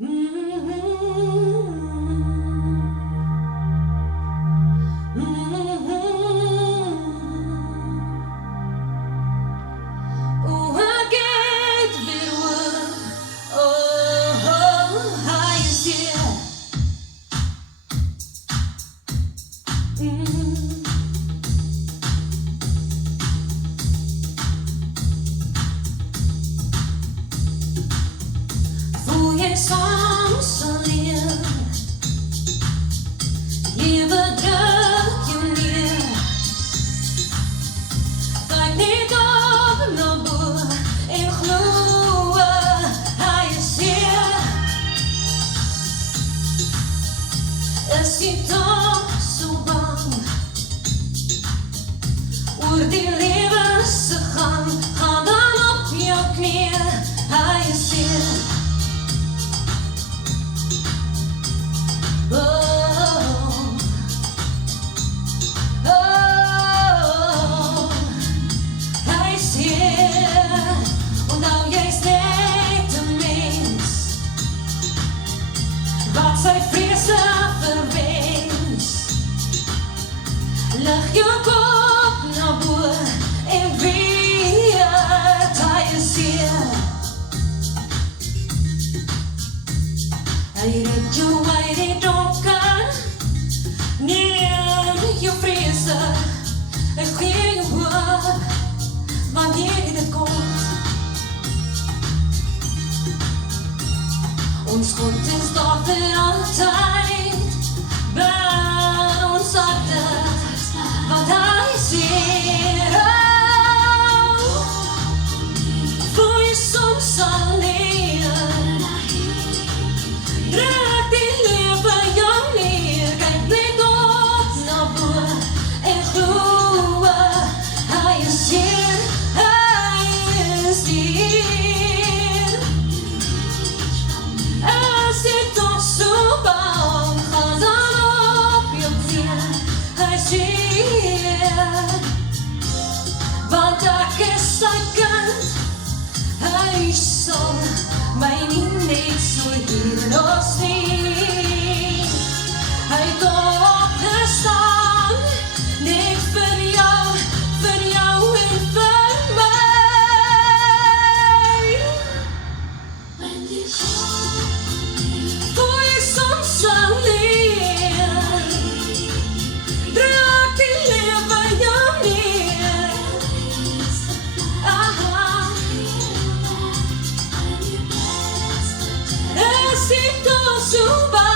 Som som lever dröken ner. Dag niet op naar boer in gloe. Hij is hier. Is hij toch zo bang? Oor die levensgang. Ga dan op je knieën. Hij is hier. Zij vrezen verwees. Leg je kop naar boven en weet hij is hier. Hij redt je uit het donker. Neem je vrezen en geef je hoop wanneer het komt. Ons God is daar voor altijd, bij ons altijd, wat hij ziet. Oh, voor je soms alleen, draag die leven jou neer. Kijk niet op naar boven en gloe, hij is hier, hij is hier. Zit toch zo bang, ga dan op je knieën, hij is hier. Want daar is zijn kant, hij zal mij niet zo hier nog zien. Hij heeft opgestaan, niet voor jou en voor mij. Zit toch zo bang,